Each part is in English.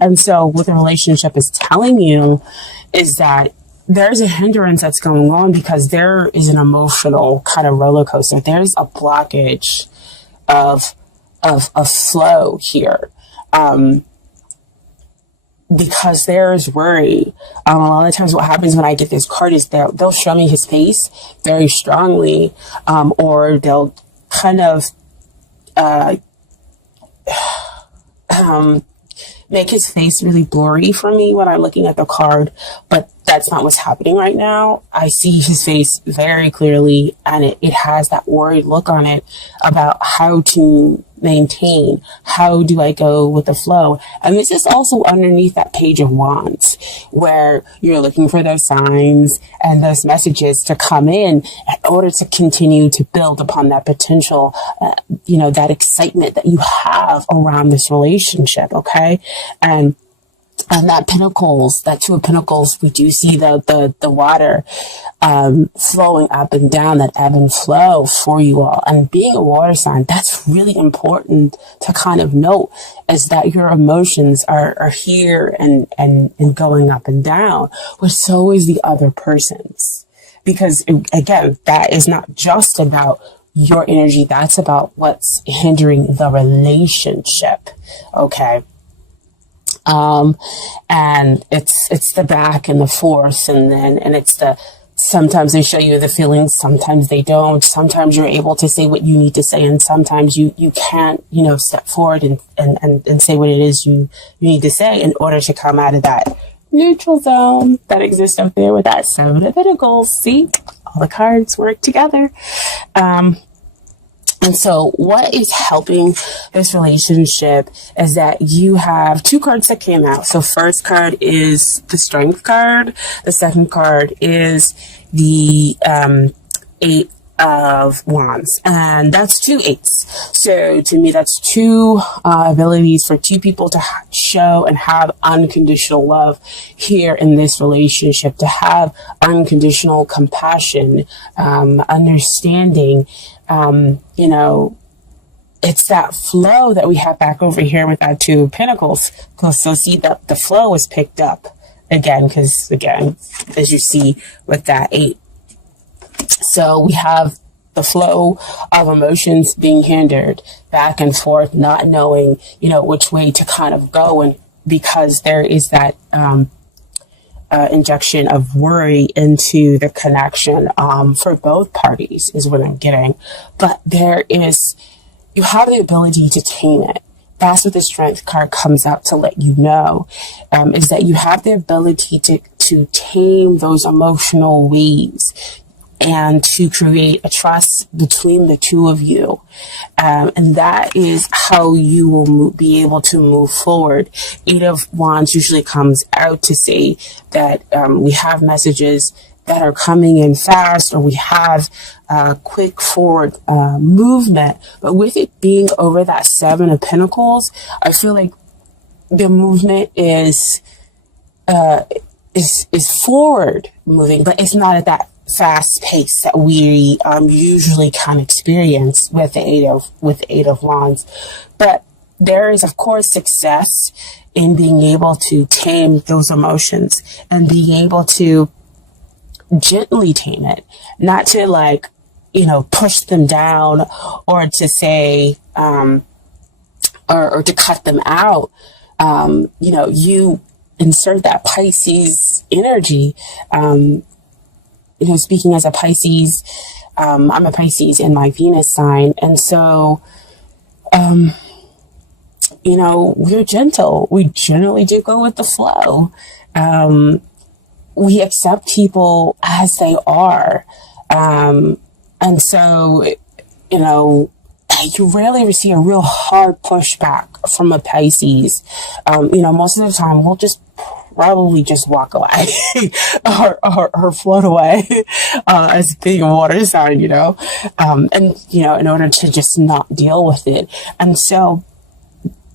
And so what the relationship is telling you is that there's a hindrance that's going on because there is an emotional kind of roller coaster. There's a blockage of flow here. Because there's worry. A lot of times what happens when I get this card is they'll show me his face very strongly, or they'll kind of make his face really blurry for me when I'm looking at the card, but that's not what's happening right now. I see his face very clearly, and it has that worried look on it about how to maintain, how do I go with the flow. And this is also underneath that Page of Wands, where you're looking for those signs and those messages to come in order to continue to build upon that potential, that excitement that you have around this relationship. Okay. And that Pentacles, that Two of Pentacles, we do see the water flowing up and down, that ebb and flow for you all. And being a water sign, that's really important to kind of note, is that your emotions are here and going up and down, but so is the other person's. Because again, that is not just about your energy, that's about what's hindering the relationship. Okay. And it's the back and the forth, and it's sometimes they show you the feelings, sometimes they don't. Sometimes you're able to say what you need to say, and sometimes you can't, step forward and say what it is you need to say in order to come out of that neutral zone that exists up there with that Seven of Pentacles. See, all the cards work together. And so what is helping this relationship is that you have two cards that came out. So first card is the Strength card. The second card is the Eight of Wands. And that's two eights. So to me, that's two abilities for two people to show and have unconditional love here in this relationship, to have unconditional compassion, understanding. It's that flow that we have back over here with that Two of Pentacles. So see that the flow is picked up again, because again, as you see with that Eight. So we have the flow of emotions being hindered back and forth, not knowing, which way to kind of go. And because there is that, injection of worry into the connection for both parties is what I'm getting. But you have the ability to tame it. That's what the Strength card comes out to let you know, is that you have the ability to tame those emotional waves and to create a trust between the two of you. And that is how you will be able to move forward. Eight of Wands usually comes out to say that we have messages that are coming in fast, or we have quick forward movement. But with it being over that Seven of Pentacles, I feel like the movement is forward moving, but it's not at that fast pace that we usually can experience with the Eight of Wands. But there is, of course, success in being able to tame those emotions and being able to gently tame it, not to push them down, or to say or to cut them out. You insert that Pisces energy. Speaking as a Pisces, I'm a Pisces in my Venus sign. And so, we're gentle. We generally do go with the flow. We accept people as they are. And so, you rarely receive a real hard pushback from a Pisces. Most of the time we'll probably just walk away or float away as being a water sign, in order to just not deal with it. And so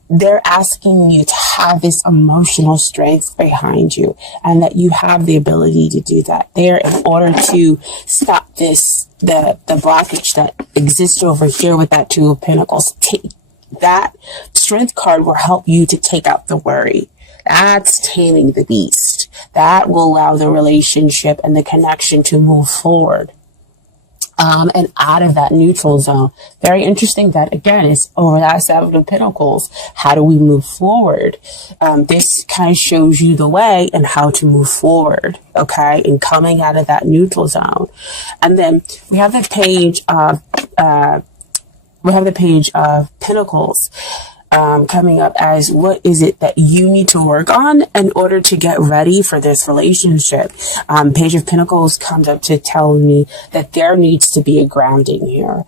they're asking you to have this emotional strength behind you, and that you have the ability to do that there in order to stop the blockage that exists over here with that Two of Pentacles. that strength card will help you to take out the worry. That's taming the beast. That will allow the relationship and the connection to move forward. And out of that neutral zone. Very interesting that, again, it's over that Seven of Pentacles. How do we move forward? This kind of shows you the way and how to move forward, okay, and coming out of that neutral zone. And then we have the page of Pentacles coming up as, what is it that you need to work on in order to get ready for this relationship? Page of Pentacles comes up to tell me that there needs to be a grounding here.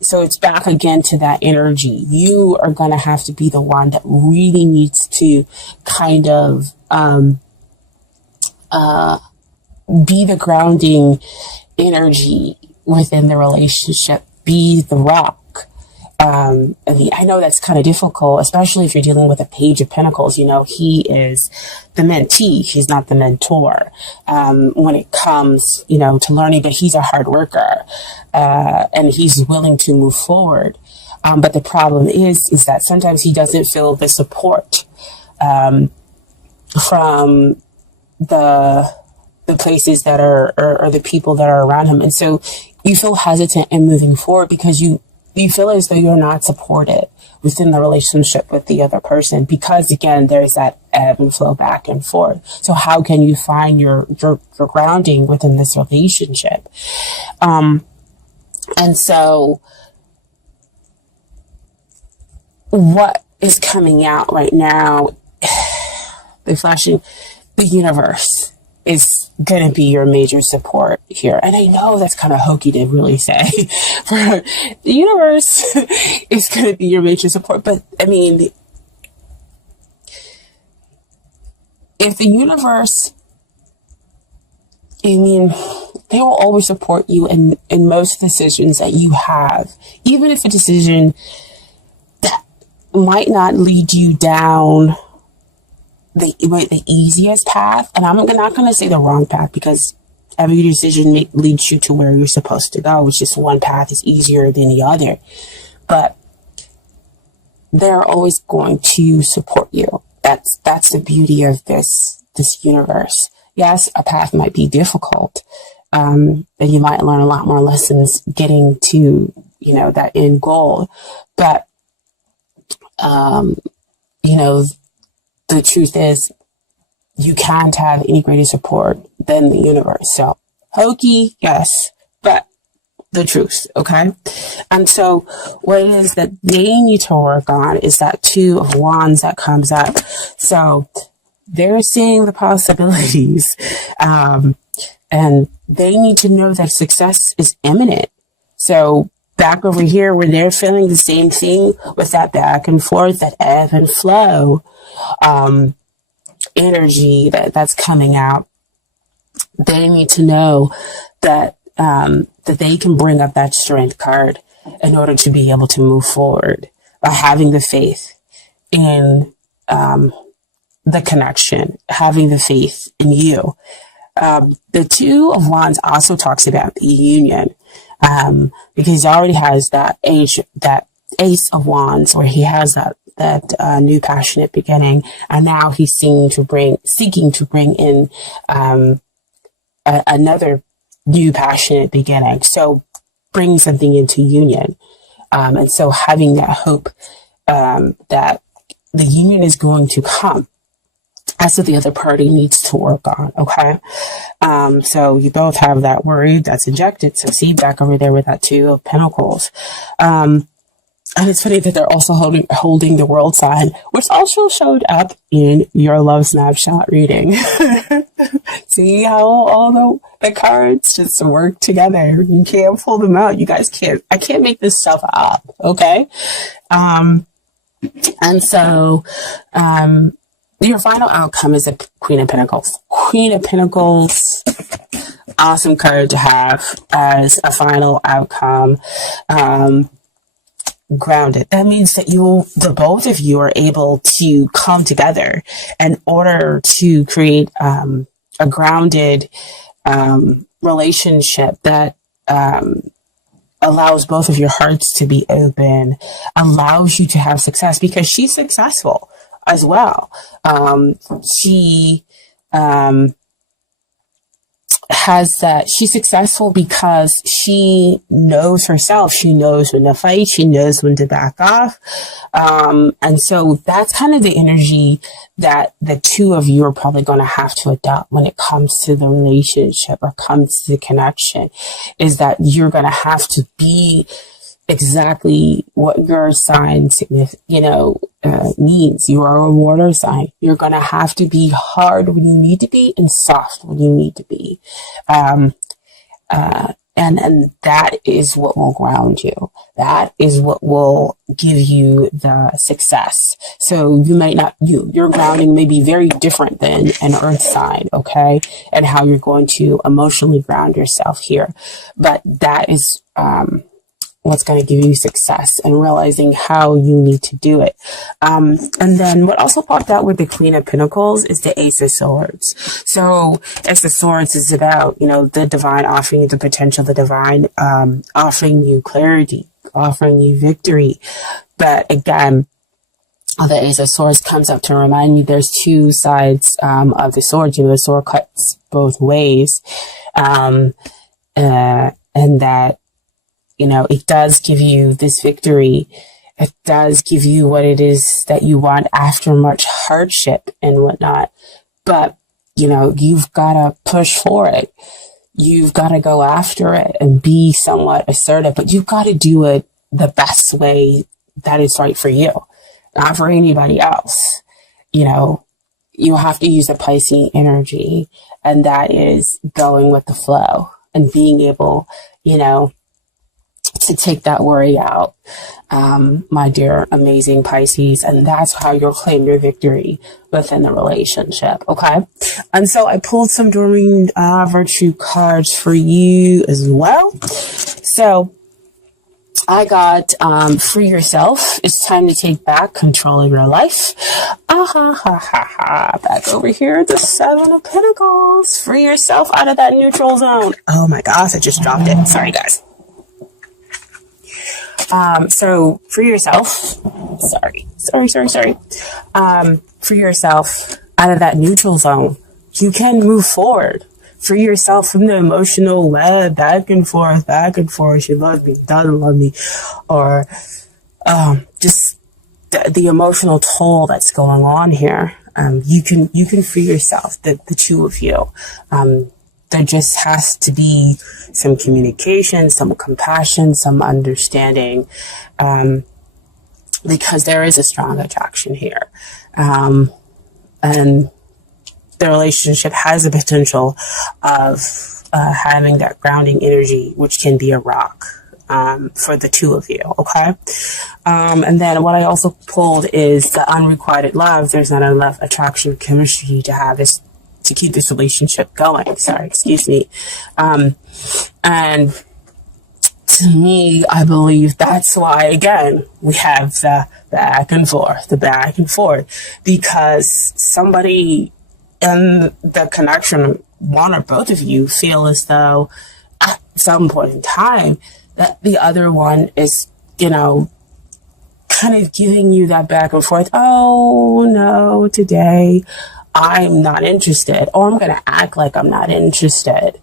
So it's back again to that energy. You are going to have to be the one that really needs to kind of be the grounding energy within the relationship. Be the rock. I know that's kind of difficult, especially if you're dealing with a Page of Pentacles. You know, he is the mentee. He's not the mentor. When it comes, you know, to learning, but he's a hard worker, and he's willing to move forward. But the problem is that sometimes he doesn't feel the support, from the places that are, or the people that are around him. And so you feel hesitant in moving forward because you feel as though you're not supported within the relationship with the other person, because again, there's that ebb and flow back and forth. So how can you find your grounding within this relationship? And so what is coming out right now, the flashing, the universe is going to be your major support here. And I know that's kind of hokey to really say. The universe is going to be your major support. But I mean, if the universe, they will always support you in most decisions that you have. Even if a decision that might not lead you down the easiest path, and I'm not going to say the wrong path, because every decision leads you to where you're supposed to go. It's just one path is easier than the other, but they're always going to support you. That's the beauty of this universe. Yes, a path might be difficult, and you might learn a lot more lessons getting to, you know, that end goal, but you know, the truth is, you can't have any greater support than the universe. So, hokey, yes, but the truth, okay? And so, what it is that they need to work on is that Two of Wands that comes up. So, they're seeing the possibilities, and they need to know that success is imminent. So, back over here, where they're feeling the same thing with that back and forth, that ebb and flow, energy that's coming out, they need to know that that they can bring up that strength card in order to be able to move forward by having the faith in the connection, having the faith in you. The Two of Wands also talks about the union, because he already has that Ace of Wands, where he has that new passionate beginning, and now he's seeking to bring in another new passionate beginning. So bring something into union, and so having that hope that the union is going to come. That's what the other party needs to work on, okay? So you both have that worry that's injected. So see, back over there with that Two of Pentacles. And it's funny that they're also holding the World sign, which also showed up in your love snapshot reading. See how all the cards just work together. You can't pull them out. You guys can't. I can't make this stuff up, okay? And so your final outcome is a Queen of Pentacles. Queen of Pentacles, awesome card to have as a final outcome. Grounded. That means that the both of you are able to come together in order to create a grounded relationship that allows both of your hearts to be open, allows you to have success because she's successful as well. She has that, she's successful because she knows herself. She knows when to fight. She knows when to back off. And so that's kind of the energy that the two of you are probably going to have to adopt when it comes to the relationship or comes to the connection, is that you're going to have to be exactly what your sign, means. You are a water sign. You're going to have to be hard when you need to be and soft when you need to be. And that is what will ground you. That is what will give you the success. So you might not, your grounding may be very different than an earth sign, okay? And how you're going to emotionally ground yourself here. But that is, what's going to give you success, and realizing how you need to do it. And then what also popped out with the Queen of Pentacles is the Ace of Swords. So Ace of Swords is about, the divine offering you the potential, the divine offering you clarity, offering you victory. But again, the Ace of Swords comes up to remind me there's two sides of the sword. The sword cuts both ways. And that, it does give you this victory. It does give you what it is that you want after much hardship and whatnot. But, you've got to push for it. You've got to go after it and be somewhat assertive, but you've got to do it the best way that is right for you, not for anybody else. You have to use the Pisces energy, and that is going with the flow and being able, to take that worry out, my dear, amazing Pisces. And that's how you'll claim your victory within the relationship. Okay. And so I pulled some Doreen Virtue cards for you as well. So I got Free Yourself. It's time to take back control of your life. Back over here, the Seven of Pentacles. Free yourself out of that neutral zone. Oh my gosh, I just dropped it. Sorry, guys. So free yourself. Sorry. Free yourself out of that neutral zone. You can move forward. Free yourself from the emotional web, back and forth. She loves me, doesn't love me, or just the emotional toll that's going on here. You can free yourself, the two of you. There just has to be some communication, some compassion, some understanding, because there is a strong attraction here. And the relationship has the potential of having that grounding energy, which can be a rock for the two of you, okay? And then what I also pulled is the unrequited love. There's not enough attraction, chemistry to have this, to keep this relationship going. Sorry, excuse me. And to me, I believe that's why, again, we have the back and forth, because somebody in the connection, one or both of you, feel as though at some point in time that the other one is, kind of giving you that back and forth. Oh no, today I'm not interested, or I'm going to act like I'm not interested.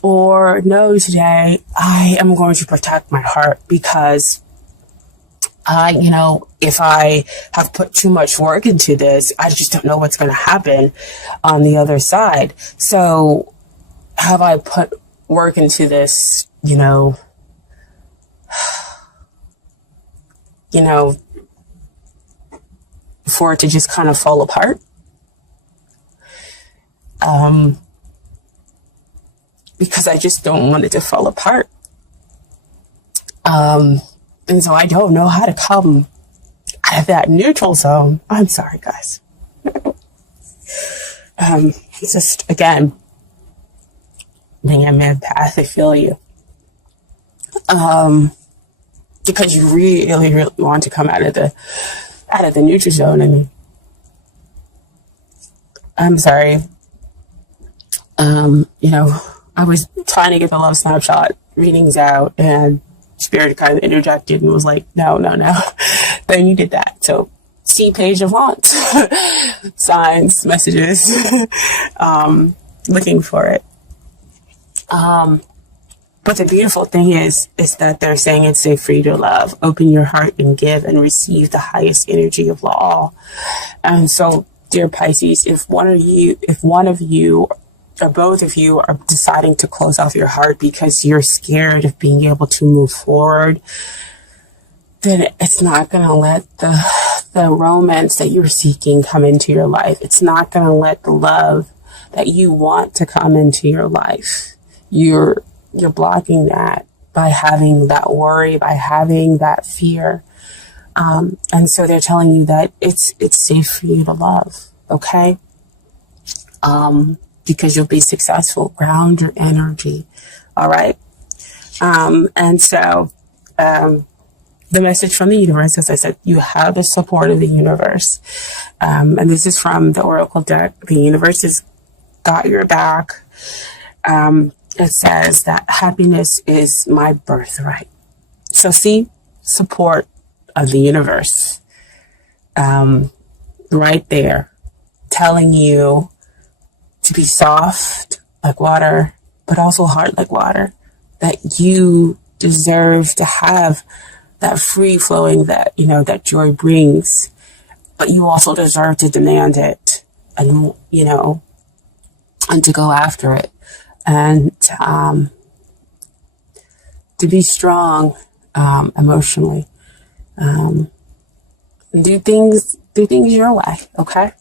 Or no, today I am going to protect my heart because if I have put too much work into this, I just don't know what's going to happen on the other side. So have I put work into this, for it to just kind of fall apart? Because I just don't want it to fall apart. And so I don't know how to come out of that neutral zone. I'm sorry, guys. It's just, again, being a empath, I feel you. Because you really, really want to come out of the neutral zone. I mean, I'm sorry. I was trying to get the love snapshot readings out and Spirit kind of interjected and was like, no, then you did that. So see Page of Wands, signs, messages, looking for it. But the beautiful thing is that they're saying it's safe for you to love, open your heart and give and receive the highest energy of all. And so, dear Pisces, if one of you or both of you are deciding to close off your heart because you're scared of being able to move forward, then it's not going to let the romance that you're seeking come into your life. It's not going to let the love that you want to come into your life. You're blocking that by having that worry, by having that fear. And so they're telling you that it's safe for you to love, okay? Because you'll be successful. Ground your energy. All right. And so, the message from the universe, as I said, you have the support of the universe. And this is from the Oracle deck. The universe has got your back. It says that happiness is my birthright. So see, support of the universe, right there, telling you to be soft like water, but also hard like water, that you deserve to have that free flowing that, that joy brings, but you also deserve to demand it and, and to go after it and, to be strong, emotionally, do things your way. Okay.